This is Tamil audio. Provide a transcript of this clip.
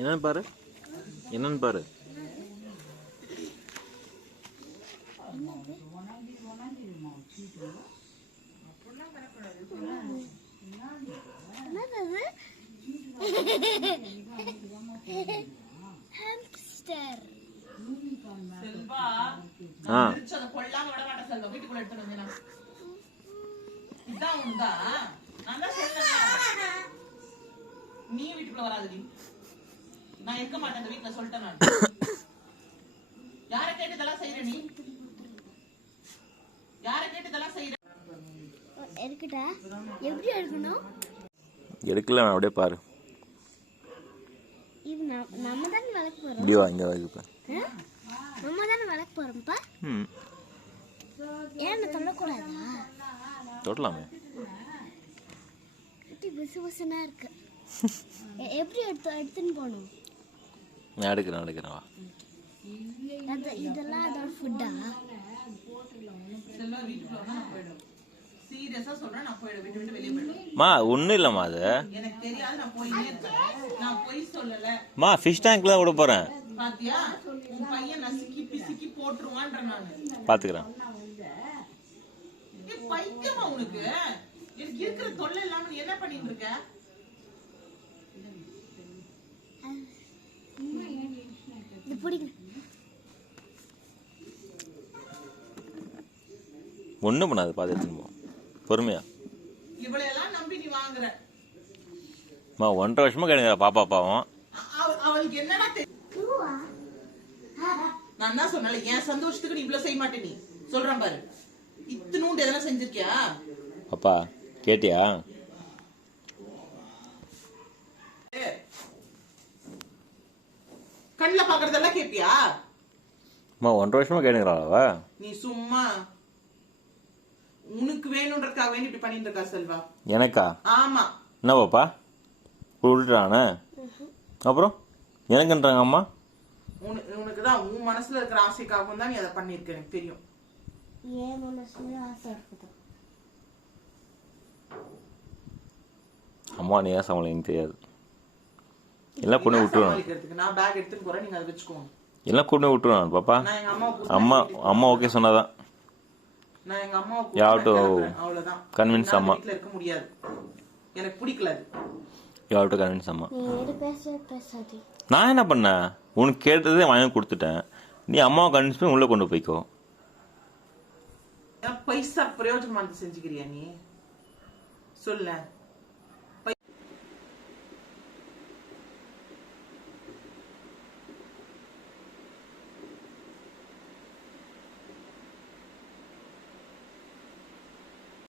என்னன்னு பாரு, என்னன்னு பாரு. ஹாம்ஸ்டர். செல்வா, அத கொள்ளாம விட மாட்டேன் செல்வா, வீட்டுக்குள்ள எடுத்து வந்தேனா. இதான் உண்டா? நான் தான் சொல்றேன். நீ வீட்டுக்குள்ள வராதடி. நான் இருக்க மாட்டேன் இந்த வீட்டுல, சொல்லிட்டேன் நான். யாரை கேட்டு இதெல்லாம் செய்யற நீ? யாரை கேட்டு இதெல்லாம் செய்யற? எடுக்கட்டா? எப்படி எடுக்கணும்? எடுக்கல, அப்படியே பாரு. இது நம்ம தான் வளக்க போறோம். இப்படி வா, இங்க வா. நம்ம தான் வளக்க போறோம்ப்பா. ஏன் தொடக்கூடாதா? தொடலாமே. இது புசுபுசுனா இருக்கு. எப்படி எடுத்துன்னு போகணும்? நான் எடுக்கிறேன் வா. இதெல்லாம் அதோட ஃபுட்டா? செல்வா வீட்டுக்குள்ள வந்தா நான் போயிடுவேன். சீரியஸா சொல்றேன், நான் போயிடுவேன். விட்டு வெளியே போயிடுவேன். மா ஒன்றும் இல்லைம்மா, அது எனக்கு தெரியாது, நான் போயினே இருக்கேன். நான் போய் சொல்லல. மா ஃபிஷ் டேங்க்ல விட போறேன். பாத்தியா, உன் பையன் நசுக்கி பிசுக்கி போட்டுருவான்ற நானு பாத்துக்கிறேன். பைத்தியமா உனக்கு? எனக்கு இருக்கிற தொல்லை இல்லாம நீ என்ன பண்ணிட்டு இருக்க? இது பிடிங்க. ஒன்றும் பண்ணாது, பாத்து எடுத்துன்னு போ பொறுமையா. இவளையெல்லாம் நம்பி நீ வாங்குற. மா 1.5 வருஷமா கேளுங்க பாப்பா பாவம். அவளுக்கு என்னடா நான் தான் சொன்னல, என் சந்தோஷத்துக்கு நீ இவ்வளவு செய்ய மாட்டே. நீ சொல்றேன் பாரு, இத்தனூண்டு எதனா செஞ்சிருக்கியா? அப்பா கேட்டியா? கண்ணுல பாக்குறதெல்லாம் கேப்பியா? அம்மா 1.5 வருஷமா கேளுங்கிறாளவா? நீ சும்மா உனக்கு வேணும்ன்றதுக்காக வேண்டி இப்படி பண்ணிட்டு இருக்கா செல்வா. எனக்கா? ஆமா. என்ன பாப்பா உள்றானே? அப்புறம் எனக்குன்றாங்க அம்மா. உனக்குதான் உன் மனசுல இருக்கிற ஆசைக்காகவும் தான் நீ அதை பண்ணிருக்க, எனக்கு தெரியும். ஏன் மனசுல ஆசை இருக்குது? அம்மா நீ ஏன் சமாளின்னு தெரியாது. எல்லாம் கொண்டு விட்டுருவான். நான் பேக் எடுத்துட்டு போறேன், நீங்க அதை வச்சுக்கோங்க. எல்லாம் கொண்டு விட்டுருவான் பாப்பா. அம்மா ஓகே சொன்னாதான். நான் எங்க அம்மாவுக்கு அவ்வளவுதான் கன்வின்ஸ். அம்மா வீட்ல இருக்க முடியாது, எனக்கு பிடிக்கல. யூ ஹேவ் டு கன்வின்ஸ் அம்மா. நீ பேசாதே. நான் என்ன பண்ணேன்? உனக்கு கேட்டதே வாங்கி கொடுத்துட்டேன். நீ அம்மாவை கன்வின்ஸ் பண்ணி உள்ள கொண்டு போய்க்கோ. பைசா பிரயோஜனமானது செஞ்சுக்கிறியா நீ? சொல்ல.